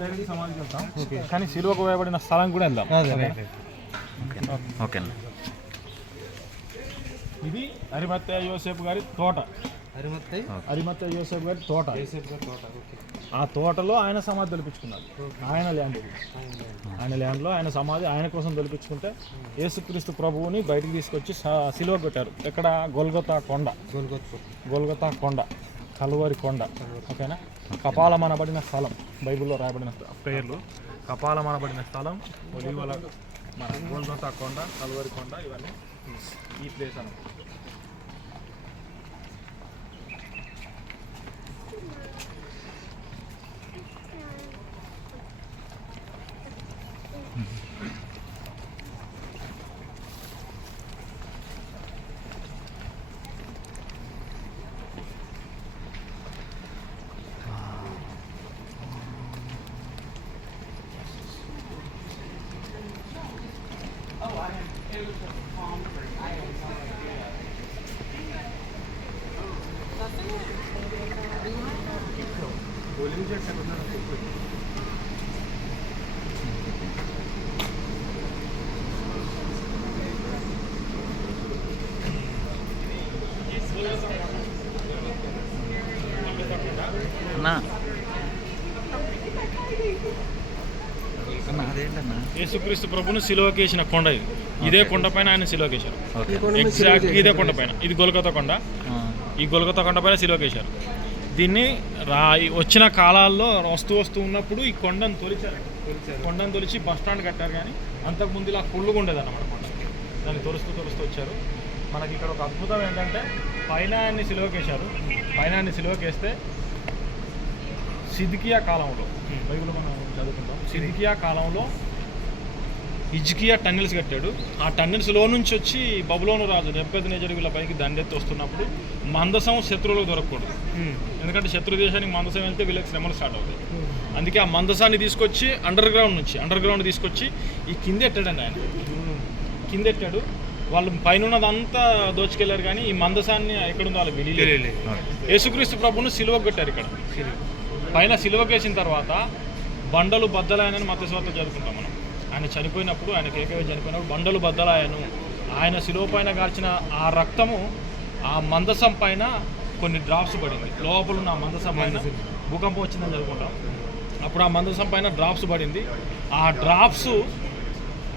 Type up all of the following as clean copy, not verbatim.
సమాధికి వెళ్తాం, కానీ సిలువకు వేయబడిన స్థలం కూడా వెళ్దాం. ఓకే. ఇది అరిమత్తయ్య యోసేపు గారి తోట. అరిమత్తయ్య యోసేపు గారి తోట. ఆ తోటలో ఆయన సమాధి తొలిపించుకున్నారు. ఆయన ల్యాండ్ ఇది. ఆయన ల్యాండ్లో ఆయన సమాధి ఆయన కోసం తొలిపించుకుంటే యేసుక్రీస్తు ప్రభువుని బయటికి తీసుకొచ్చి సిలువ కొట్టారు. ఎక్కడ? గొల్గొతా కొండ. గొల్గొతా కొండ, కలువరి కొండ. ఓకేనా? కపాలం అనబడిన స్థలం, బైబిల్లో రాయబడిన పేర్లు. కపాలం అనబడిన స్థలం, ఒలివల, మన గోల్గొతా కొండ, కలువరి కొండ, ఇవన్నీ ఈ ప్లేస్ అన్నమాట. యేసుక్రీస్తు ప్రభుని సిలువకేసిన కొండ ఇది. ఇదే కొండ పైన ఆయన సిలువకేశారు. ఎగ్జాక్ట్ ఇదే కొండ పైన. ఇది గొల్గొతా కొండ. ఈ గొల్గొతా కొండ పైన సిలువకేశారు. దీన్ని వచ్చిన కాలాల్లో వస్తూ ఉన్నప్పుడు ఈ కొండను తొలిచారు. కొండను తొలిచి బస్ స్టాండ్ కట్టారు. కానీ అంతకుముందు ఇలా కుళ్ళుగా ఉండేది అన్నమాట కొండ. దాన్ని తొలుస్తూ వచ్చారు. మనకి ఇక్కడ ఒక అద్భుతం ఏంటంటే పైన ఆయన్ని సిలువకేశారు. పైన ఆయన్ని సిలువకేస్తే సిద్కియా కాలంలో, బైబిల్లో మనం చదువుకుంటాం, సిద్కియా కాలంలో హిజ్కియా టన్నెల్స్ కట్టాడు. ఆ టన్నెల్స్లో నుంచి వచ్చి బబులోను రాజు నెబుకద్నెజరు వీళ్ళ పైకి దండెత్తి వస్తున్నప్పుడు మందసం శత్రువులకు దొరకకూడదు. ఎందుకంటే శత్రు దేశానికి మందసం వెళ్తే వీళ్ళకి శ్రమలు స్టార్ట్ అవుతాయి. అందుకే ఆ మందసాన్ని తీసుకొచ్చి అండర్ గ్రౌండ్ తీసుకొచ్చి ఈ కిందెట్టాడండి ఆయన. కిందెట్టాడు. వాళ్ళు పైన ఉన్నదంతా దోచుకెళ్ళారు, కానీ ఈ మందసాన్ని ఎక్కడుందో వాళ్ళు వెళ్ళలేదు. యేసుక్రీస్తు ప్రభువును సిలువకు కట్టారు. ఇక్కడ పైన సిలువకేసిన తర్వాత బండలు బద్దలాయనని మత్తయి సువార్త చదువుకుంటాం మనం. ఆయన చనిపోయినప్పుడు, ఆయన కేకవే చనిపోయినప్పుడు బండలు బద్దలాయను. ఆయన సిలువ పైన గార్చిన ఆ రక్తము ఆ మందసం పైన కొన్ని డ్రాప్స్ పడింది. లోపల ఉన్న ఆ మందసం పైన భూకంపం వచ్చిందని చదువుకుంటాం. అప్పుడు ఆ మందసం పైన డ్రాప్స్ పడింది. ఆ డ్రాప్స్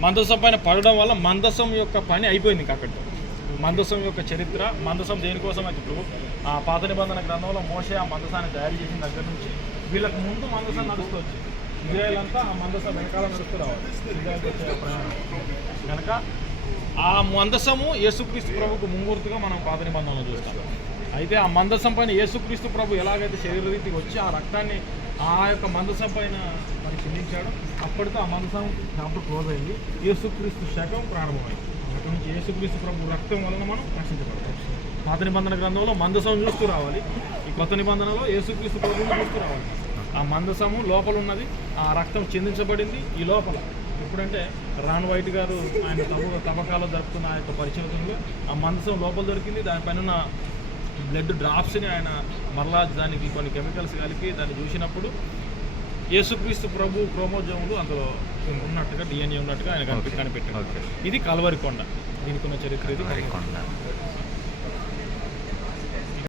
మందసం పైన పడడం వల్ల మందసం యొక్క పని అయిపోయింది. ఇంకా అక్కడితో మందసం యొక్క చరిత్ర, మందసం దేనికోసం అయితే ఇప్పుడు ఆ పాత నిబంధన గ్రంథంలో మోషే ఆ మందసాన్ని తయారు చేసిన దగ్గర నుంచి వీళ్ళకి ముందు మందసం నడుస్తూ వచ్చింది. ఇజ్రాయేల్ అంతా ఆ మందసం వెనకాల నడుస్తూ రావాలి కనుక ఆ మందసము యేసుక్రీస్తు ప్రభుకు ముంగుర్తుగా మనం పాత నిబంధనలో చూస్తాం. అయితే ఆ మందసం పైన యేసుక్రీస్తు ప్రభు ఎలాగైతే శరీరరీతికి వచ్చి ఆ రక్తాన్ని ఆ యొక్క మందసం పైన మరి చిందించాడు, అప్పటితో ఆ మందసం చాప్టర్ క్లోజ్ అయింది. యేసుక్రీస్తు శకం ప్రారంభమైంది. అక్కడి నుంచి యేసుక్రీస్తు ప్రభు రక్తం వలన మనం రక్షించబడతాం. పాత నిబంధన గ్రంథంలో మందసం చూస్తూ రావాలి. ఈ కొత్త నిబంధనలో యేసుక్రీస్తు ప్రభువును చూస్తూ రావాలి. ఆ మందసము లోపల ఉన్నది, ఆ రక్తం చిందించబడింది ఈ లోపల. ఎప్పుడంటే రాన్ వైట్ గారు ఆయన తవ్వకాల్లో జరుపుతున్న ఆ యొక్క పరిశోధనలో ఆ మందసం లోపల దొరికింది. దానిపైన ఉన్న బ్లడ్ డ్రాప్స్ని ఆయన మరలా దానికి కొన్ని కెమికల్స్ కలిపి దాన్ని చూసినప్పుడు యేసుక్రీస్తు ప్రభు క్రోమోజోములు అందులో ఉన్నట్టుగా, DNA ఉన్నట్టుగా ఆయన కనిపెట్టాడు. ఇది కల్వరి కొండ. దీనికి ఉన్న చరిత్ర ఇది.